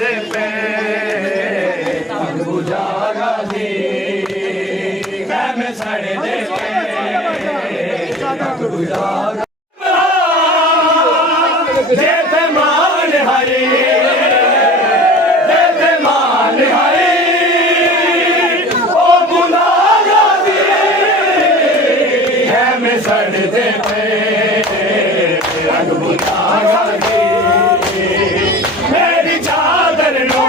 दे पे बुझागा दी मैं सड़ दे पे बुझागा जेते मान हरी जेते मान हरी ओ बुझागा दी मैं सड़ दे पे बुझागा दी मेरी चादर लो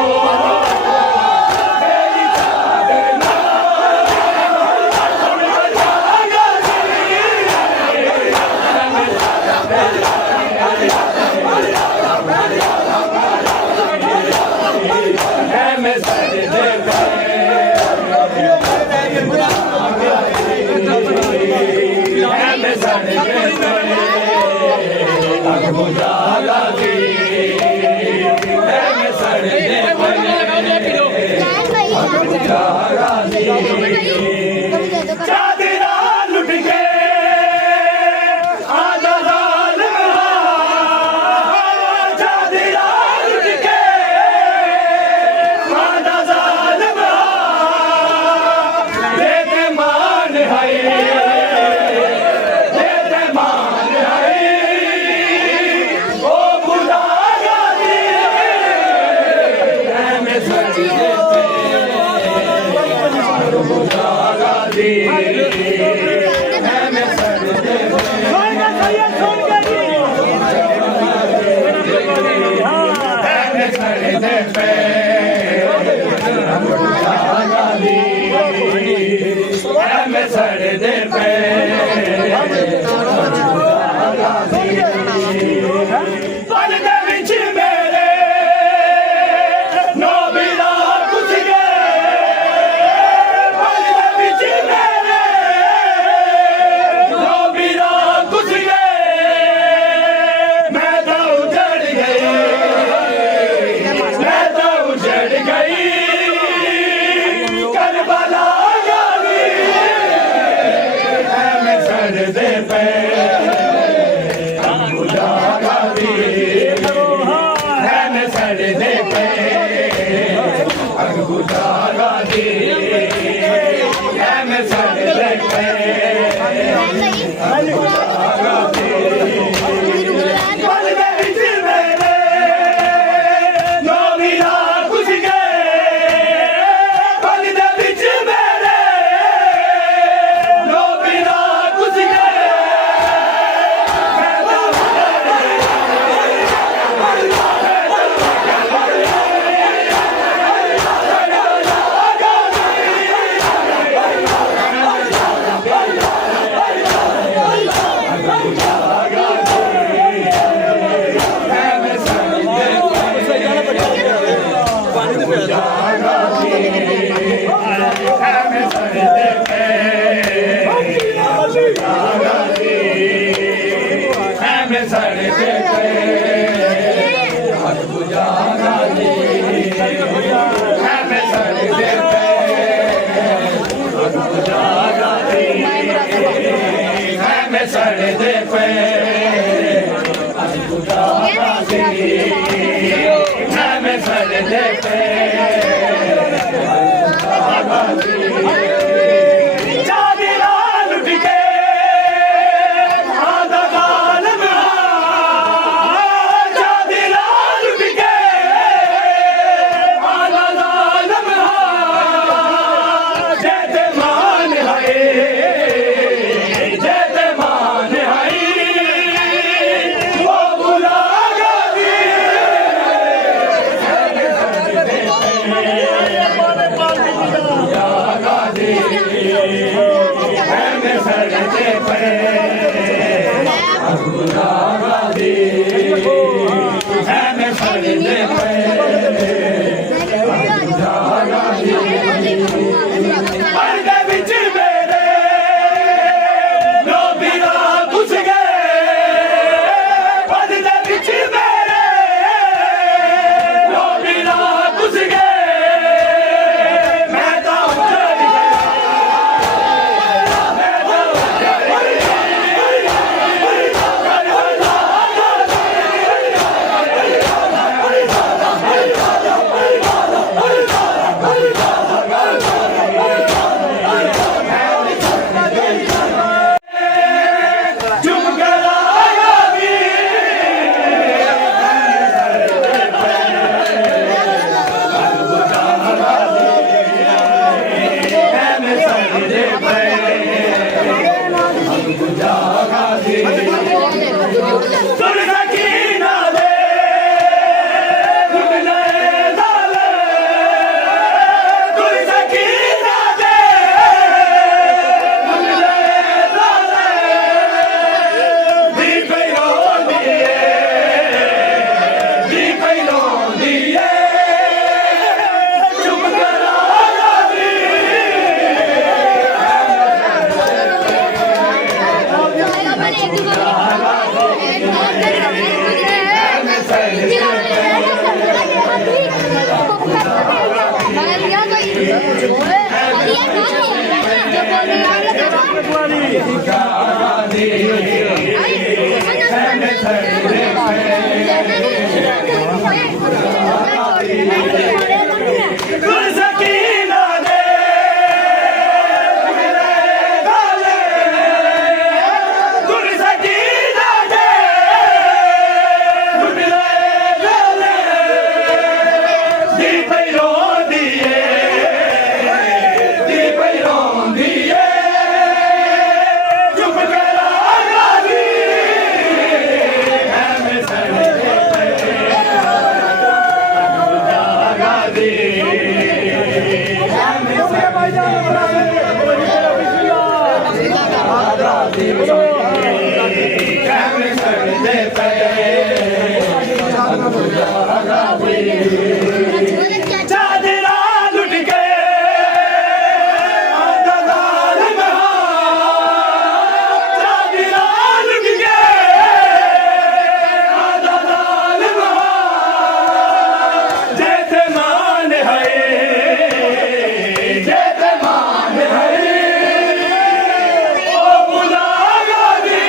मेरी चादर लो मैं सड़ दे मैं सड़ दे बुझागा दी मैं सड़ दे बुझागा दी चादरा लुट के आधा ज़ालिम चादरा लुट के आधा ज़ालिम देते मान है देते मान है ओ बुझागा दी मैं सड़ दे बुझागा दी मैं सड़ दे मैं सड़ दे पे बुझागा दी मैं सड़ दे पे पल दे विच मेरे नोबिला कुछ गए पल दे विच मेरे नोबिला कुछ गए मैं तो उजड़ गई मैं तो उजड़ गई करबला गई मैं सड़ दे पे बुझागा दी मैं सड़ दे पे बुझागा दी मैं सड़ दे पे बुझागा दी पल दे विच मेरे नोबिला कुछ गए पल दे विच मेरे नोबिला कुछ गए मैं सड़ दे पे बुझागा दी मैं सड़ दे पे बुझागा दी मैं सड़ दे पे बुझागा दी मैं सड़ दे पे बुझागा दी चादरा लुट के आधा ज़ालिम चादरा लुट के आधा ज़ालिम जेते मान है जेते मान है वो बुझागा दी मैं सड़ दे पे ਚਾਦਰਾ ਲੁੱਟ ਕੇ ਆਂਦਾ ਜ਼ਾਲਿਮ ਚਾਦਰਾ ਲੁੱਟ ਕੇ ਆਂਦਾ ਜ਼ਾਲਿਮ ਜੈਸੇ ਮਾਨ ਹੈ ਜੈਸੇ ਮਾਨ ਹੈ ਉਹ ਬੁਲਾਗਾ ਦੀ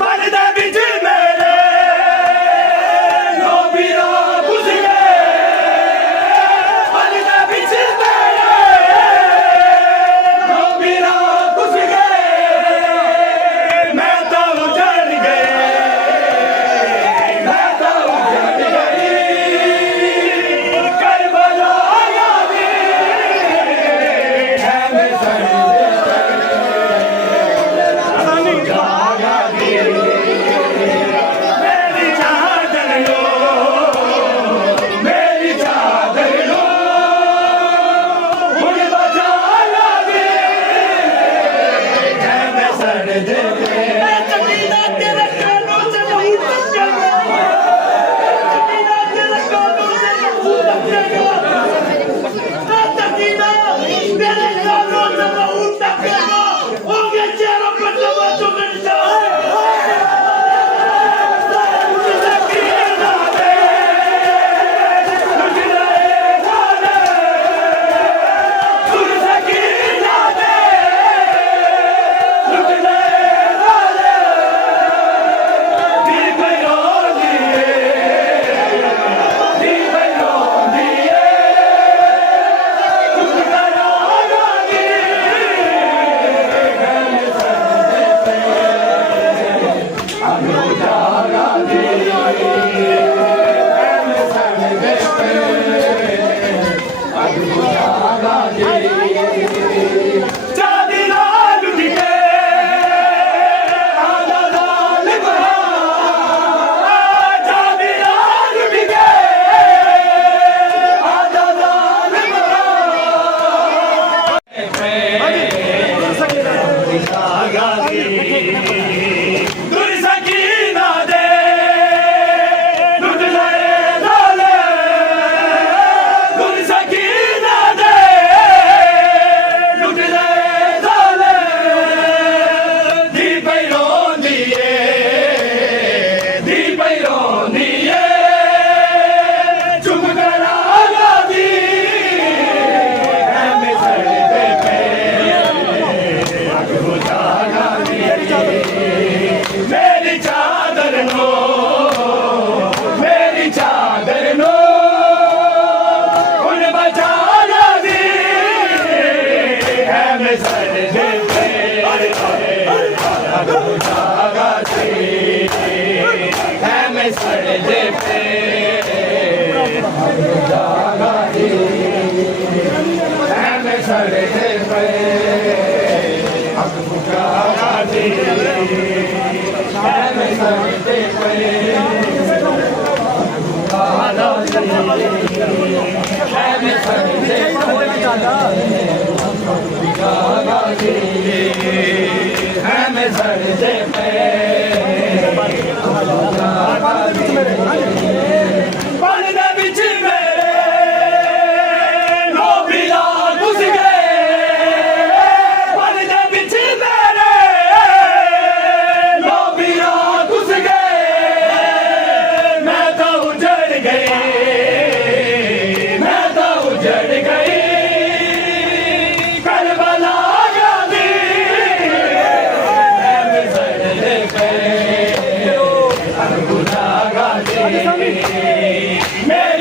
ਪਰਦੇ ਵਿੱਚ ਮੇਰੇ ਨੋਬੀਰਾ ਘੁਸ ਗਏ ਪਰਦੇ ਵਿੱਚ ਮੇਰੇ ਨੋਬੀਰਾ ਘੁਸ ਗਏ ਮੈਂ ਤਾਂ ਉਜੜ ਗਏ ਮੈਂ ਤਾਂ ਉਜੜ ਗਈ ਕਰਬਲਾ ਯਾਦੀ ਹੈ ਮੈਂ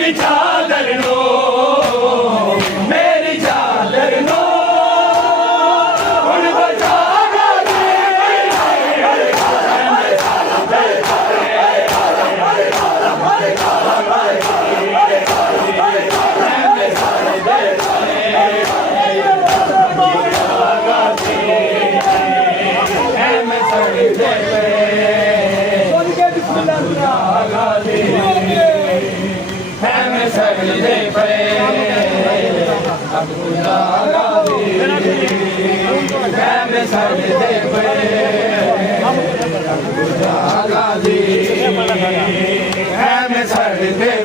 ਮੇਰੀ ਚਾਦਰ ਨੂੰ ਮੇਰੀ ਚਾਦਰ ਨੂੰ ਹੁਣ ਬਚਾਗਾ ਸਾਡੇ